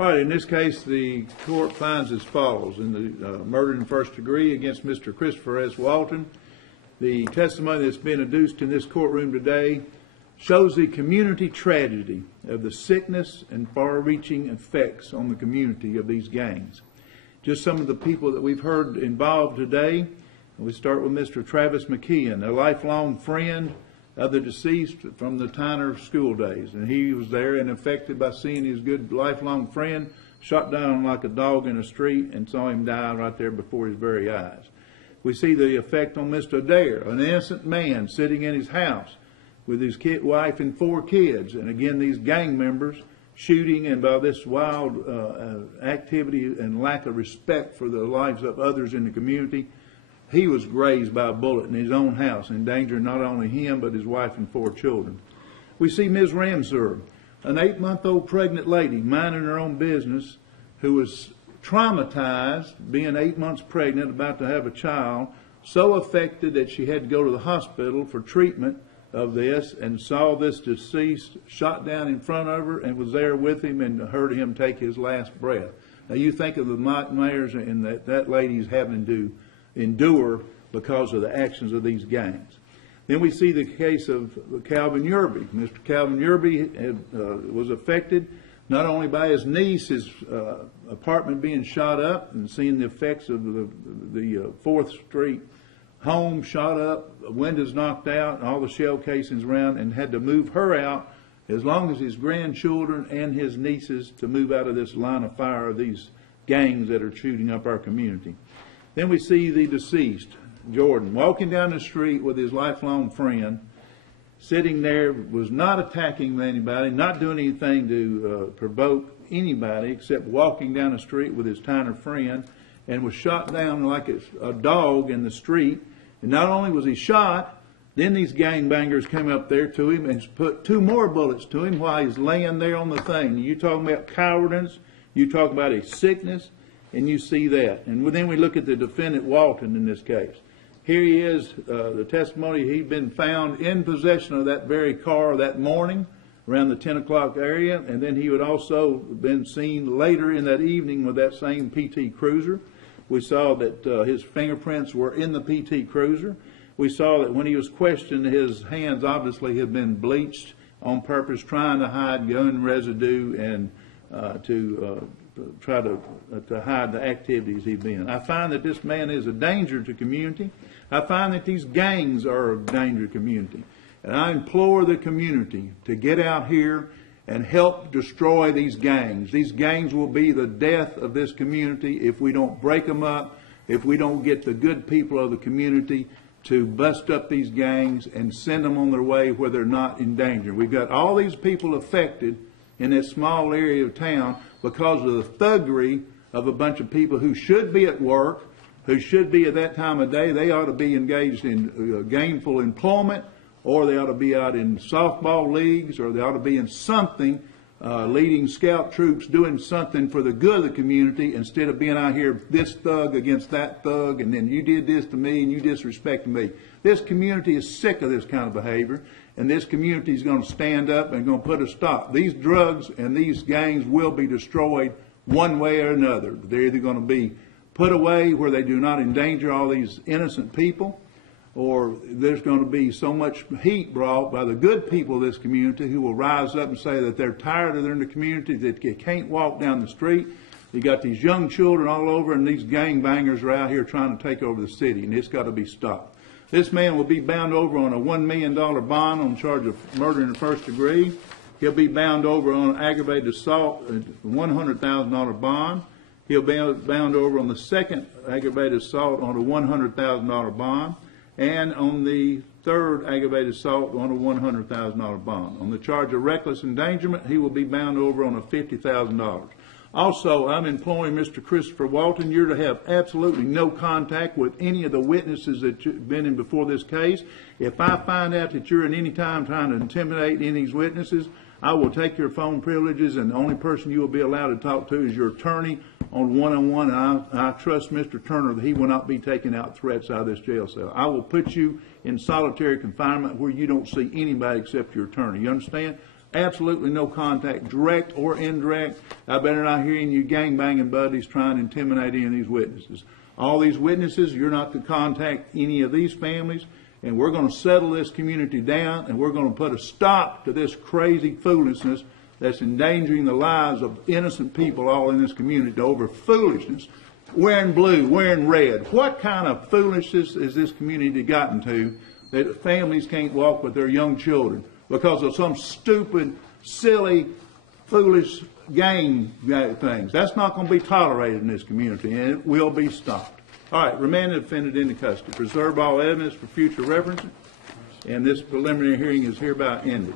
All right, in this case, the court finds as follows. In the murder in first degree against Mr. Christopher S. Walton, the testimony that's been adduced in this courtroom today shows the community tragedy of the sickness and far-reaching effects on the community of these gangs. Just some of the people that we've heard involved today. We start with Mr. Travis McKeon, a lifelong friend of the deceased from the Tyner school days. And he was there and affected by seeing his good lifelong friend shot down like a dog in the street and saw him die right there before his very eyes. We see the effect on Mr. Adair, an innocent man sitting in his house with his wife and 4 kids. And again, these gang members shooting, and by this wild activity and lack of respect for the lives of others in the community, he was grazed by a bullet in his own house, endangering not only him but his wife and 4 children. We see Ms. Ramseur, an 8-month-old pregnant lady minding her own business, who was traumatized, being 8 months pregnant, about to have a child, so affected that she had to go to the hospital for treatment of this, and saw this deceased shot down in front of her and was there with him and heard him take his last breath. Now you think of the nightmares and that lady's having to endure because of the actions of these gangs. Then we see the case of Calvin Yerby. Mr. Calvin Yerby was affected not only by his niece, his apartment being shot up, and seeing the effects of the 4th Street home shot up, windows knocked out, and all the shell casings around, and had to move her out, as long as his grandchildren and his nieces, to move out of this line of fire of these gangs that are shooting up our community. Then we see the deceased, Jordan, walking down the street with his lifelong friend, sitting there, was not attacking anybody, not doing anything to provoke anybody, except walking down the street with his Tyner friend, and was shot down like a dog in the street. And not only was he shot, then these gangbangers came up there to him and put 2 more bullets to him while he's laying there on the thing. You talking about cowardice, you talk about a sickness, and you see that. And then we look at the defendant Walton in this case. Here he is, the testimony, he'd been found in possession of that very car that morning around the 10 o'clock area, and then he would also been seen later in that evening with that same PT Cruiser. We saw that his fingerprints were in the PT Cruiser. We saw that when he was questioned, his hands obviously had been bleached on purpose, trying to hide gun residue and to try to hide the activities he'd been in. I find that this man is a danger to community. I find that these gangs are a danger to community. And I implore the community to get out here and help destroy these gangs. These gangs will be the death of this community if we don't break them up, if we don't get the good people of the community to bust up these gangs and send them on their way where they're not in danger. We've got all these people affected in this small area of town because of the thuggery of a bunch of people who should be at work, who should be at that time of day. They ought to be engaged in gainful employment, or they ought to be out in softball leagues, or they ought to be in something, leading scout troops, doing something for the good of the community, instead of being out here, this thug against that thug, and then you did this to me and you disrespected me. This community is sick of this kind of behavior, and this community is going to stand up and going to put a stop. These drugs and these gangs will be destroyed one way or another. They're either going to be put away where they do not endanger all these innocent people, or there's going to be so much heat brought by the good people of this community who will rise up and say that they're tired of their community, that they can't walk down the street. You got these young children all over, and these gangbangers are out here trying to take over the city, and it's got to be stopped. This man will be bound over on a $1 million bond on charge of murder in the first degree. He'll be bound over on aggravated assault, a $100,000 bond. He'll be bound over on the second aggravated assault on a $100,000 bond, and on the third aggravated assault on a $100,000 bond. On the charge of reckless endangerment, he will be bound over on a $50,000. Also, I'm imploring Mr. Christopher Walton, you're to have absolutely no contact with any of the witnesses that have been in before this case. If I find out that you're at any time trying to intimidate any of these witnesses, I will take your phone privileges, and the only person you will be allowed to talk to is your attorney on one-on-one. And I trust Mr. Turner that he will not be taking out threats out of this jail cell. I will put you in solitary confinement where you don't see anybody except your attorney. You understand? Absolutely no contact, direct or indirect. I better not hear any of you gangbanging buddies trying to intimidate any of these witnesses. All these witnesses, you're not to contact any of these families, and we're going to settle this community down, and we're going to put a stop to this crazy foolishness that's endangering the lives of innocent people all in this community over foolishness. Wearing blue, wearing red. What kind of foolishness is this community gotten to that families can't walk with their young children because of some stupid, silly, foolish gang things? That's not going to be tolerated in this community, and it will be stopped. All right, remand the defendant into custody. Preserve all evidence for future reference, and this preliminary hearing is hereby ended.